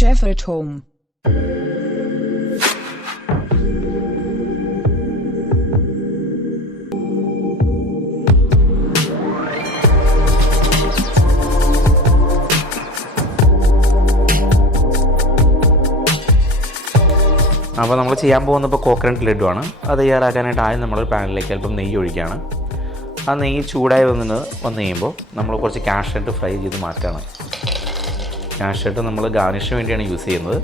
Chef at home. അപ്പോൾ നമ്മൾ ചെയ്യാൻ പോകുന്നത് ഇപ്പോൾ കോക്കനട്ട് ലഡു ആണ്. അത് തയ്യാറാക്കാനായിട്ട് ആദ്യം നമ്മൾ പാനിലേക്ക് അല്പം നെയ്യ് ഒഴിക്കുകയാണ്. ആ നെയ്യ് ചൂടായി വന്ന് കഴിയുമ്പോൾ നമ്മൾ കുറച്ച് കാഷ്യൂനട്ട് ഫ്രൈ ചെയ്ത് മാറ്റുകയാണ്. കാഷ്യൂനട്ട് നമ്മൾ ഗാർണിഷിന് വേണ്ടിയാണ് യൂസ് ചെയ്യുന്നത്.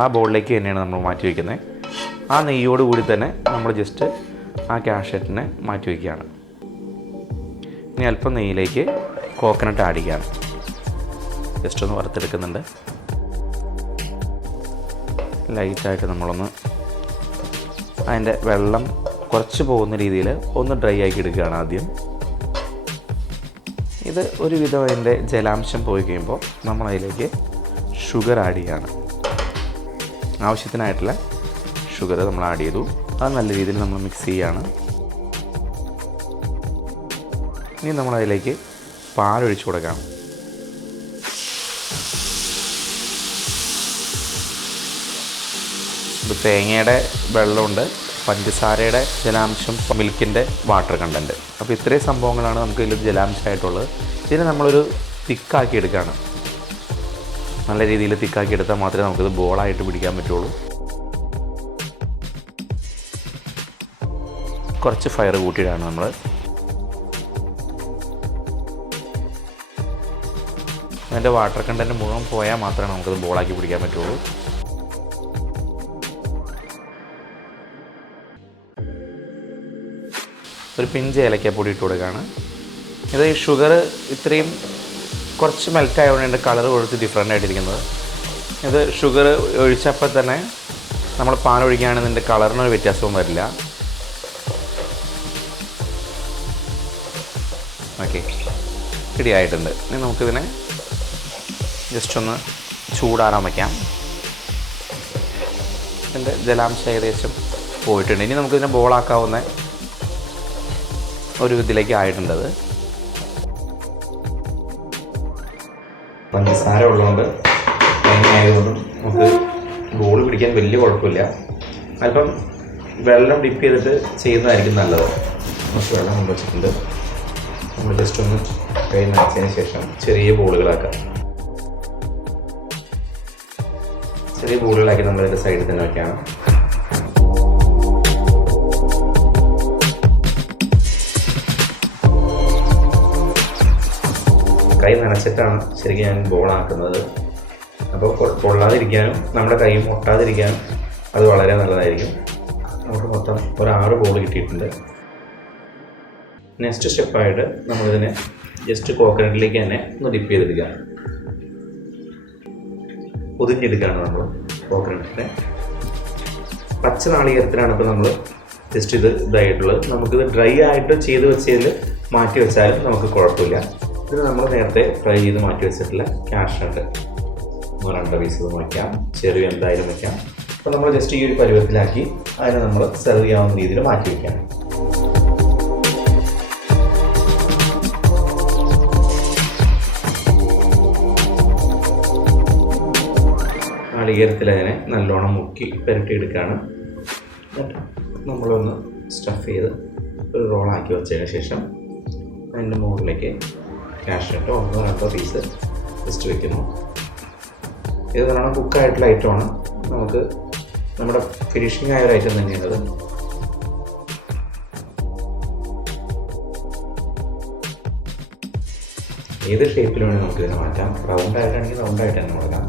ആ ബോളിലേക്ക് തന്നെയാണ് നമ്മൾ മാറ്റി വയ്ക്കുന്നത്. ആ നെയ്യോട് കൂടി തന്നെ നമ്മൾ ജസ്റ്റ് ആ കാഷ്യൂനട്ടിനെ മാറ്റി വയ്ക്കുകയാണ്. ഇനി അല്പം നെയ്യിലേക്ക് കോക്കനട്ട് ആഡ് ചെയ്യുകയാണ്. ജസ്റ്റ് ഒന്ന് വറുത്തെടുക്കുന്നുണ്ട്. ലൈറ്റായിട്ട് നമ്മളൊന്ന് അതിൻ്റെ വെള്ളം കുറച്ച് പോകുന്ന രീതിയിൽ ഒന്ന് ഡ്രൈ ആക്കി എടുക്കുകയാണ് ആദ്യം. ഇത് ഒരുവിധം അതിൻ്റെ ജലാംശം പോയി കഴിയുമ്പോൾ നമ്മളതിലേക്ക് ഷുഗർ ആഡ് ചെയ്യുകയാണ്. ആവശ്യത്തിനായിട്ടുള്ള ഷുഗർ നമ്മൾ ആഡ് ചെയ്തു. അത് നല്ല രീതിയിൽ നമ്മൾ മിക്സ് ചെയ്യുകയാണ്. ഇനി നമ്മളതിലേക്ക് പാലൊഴിച്ച് കൊടുക്കാം. ഇത് തേങ്ങയുടെ വെള്ളമുണ്ട്, പഞ്ചസാരയുടെ ജലാംശം, മിൽക്കിൻ്റെ വാട്ടർ കണ്ടൻറ്റ്. അപ്പോൾ ഇത്രയും സംഭവങ്ങളാണ് നമുക്ക് ഇതിൽ ജലാംശമായിട്ടുള്ളത്. ഇതിനെ നമ്മളൊരു തിക്കാക്കി എടുക്കുകയാണ്. നല്ല രീതിയിൽ തിക്കാക്കി എടുത്താൽ മാത്രമേ നമുക്കിത് ബോളായിട്ട് പിടിക്കാൻ പറ്റുള്ളൂ. കുറച്ച് ഫയർ കൂട്ടിയിട്ടാണ് നമ്മൾ. അതിൻ്റെ വാട്ടർ കണ്ടൻറ്റ് മുഴുവൻ പോയാൽ മാത്രമേ നമുക്കത് ബോളാക്കി പിടിക്കാൻ പറ്റുള്ളൂ. ഒരു പിഞ്ച് ഏലക്കാപ്പൊടി ഇട്ട് കൊടുക്കുകയാണ്. ഇത് ഈ ഷുഗർ ഇത്രയും കുറച്ച് മെൽറ്റ് ആയതുകൊണ്ട് എൻ്റെ കളർ കുറച്ച് ഡിഫറെൻ്റ് ആയിട്ടിരിക്കുന്നത്. ഇത് ഷുഗർ ഒഴിച്ചപ്പോൾ തന്നെ നമ്മൾ പാൽ ഒഴിക്കുകയാണെങ്കിൽ ഇതിൻ്റെ കളറിനൊരു വ്യത്യാസവും വരില്ല. ഓക്കെ, റെഡി ആയിട്ടുണ്ട്. ഇനി നമുക്കിതിനെ ജസ്റ്റ് ഒന്ന് ചൂടാറാൻ വയ്ക്കാം. ഇതിൻ്റെ ജലാംശം ഏകദേശം പോയിട്ടുണ്ട്. ഇനി നമുക്കിതിനെ ബോളാക്കാവുന്ന ഒരു ഇതിലേക്ക് ആയിട്ടുണ്ടത്. പഞ്ചസാര ഉള്ളതുകൊണ്ട് എണ്ണയായതുകൊണ്ടും നമുക്ക് ബോൾ പിടിക്കാൻ വലിയ കുഴപ്പമില്ല. അല്പം വെള്ളം ഡിപ്പ് ചെയ്തിട്ട് ചെയ്യുന്നതായിരിക്കും നല്ലത്. കുറച്ച് വെള്ളം കൊണ്ടുവച്ചിട്ടുണ്ട്. നമ്മൾ ജസ്റ്റ് ഒന്ന് കൈ നനച്ചതിന് ശേഷം ചെറിയ ബോളുകളാക്കാം. ചെറിയ ബോളുകളാക്കി നമ്മളിതിൻ്റെ സൈഡിൽ തന്നെ വയ്ക്കാം. കൈ നനച്ചിട്ടാണ് ശരിക്കും ഞാൻ ബോളാക്കുന്നത്. അപ്പോൾ പൊള്ളാതിരിക്കാനും നമ്മുടെ കൈ ഒട്ടാതിരിക്കാനും അത് വളരെ നല്ലതായിരിക്കും. നമുക്ക് മൊത്തം ഒരു 6 ബോൾ കിട്ടിയിട്ടുണ്ട്. നെക്സ്റ്റ് സ്റ്റെപ്പായിട്ട് നമ്മളിതിനെ ജസ്റ്റ് കോക്കനട്ടിലേക്ക് തന്നെ ഒന്ന് ഡിപ്പ് ചെയ്തെടുക്കുക. പൊതിഞ്ഞെടുക്കുകയാണ് നമ്മൾ കോക്കനട്ടിനെ. പച്ച നാളികേരത്തിനാണ് ഇപ്പോൾ നമ്മൾ ജസ്റ്റ് ഇതായിട്ടുള്ളത്. നമുക്കിത് ഡ്രൈ ആയിട്ട് ചെയ്ത് വെച്ചതിൽ മാറ്റി വെച്ചാലും നമുക്ക് കുഴപ്പമില്ല. ഇത് നമ്മൾ നേരത്തെ ഫ്രൈ ചെയ്ത് മാറ്റി വെച്ചിട്ടുള്ള കാഷ്യൂനട്ട് 2 പീസ് വയ്ക്കാം. ചെറിയ എന്തായാലും വയ്ക്കാം. അപ്പോൾ നമ്മൾ ജസ്റ്റ് ഈ ഒരു പരുവത്തിലാക്കി അതിനെ നമ്മൾ സെർവ് ചെയ്യാവുന്ന രീതിയിൽ മാറ്റി വയ്ക്കാം. നാളികേരത്തിൽ അതിനെ നല്ലോണം മുക്കി പുരട്ടിയെടുക്കുകയാണ്. നമ്മളൊന്ന് സ്റ്റഫ് ചെയ്ത് ഒരു റോളാക്കി വെച്ചതിന് ശേഷം അതിൻ്റെ മുകളിലേക്ക് കാഷ്യൂനട്ടോ 1-2 പീസ് ജസ്റ്റ് വയ്ക്കുന്നു. ഇത് നല്ലോണം കുക്കായിട്ടുള്ള ഐറ്റമാണ്. നമുക്ക് നമ്മുടെ ഫിനിഷിംഗ് ആയ ഒരു ഐറ്റം തന്നെയാണത്. ഏത് ഷേപ്പിൽ വേണമെങ്കിൽ നമുക്കിതിനെ മാറ്റാം. റൗണ്ടായിട്ടാണെങ്കിൽ റൗണ്ടായിട്ട് തന്നെ കൊടുക്കാം.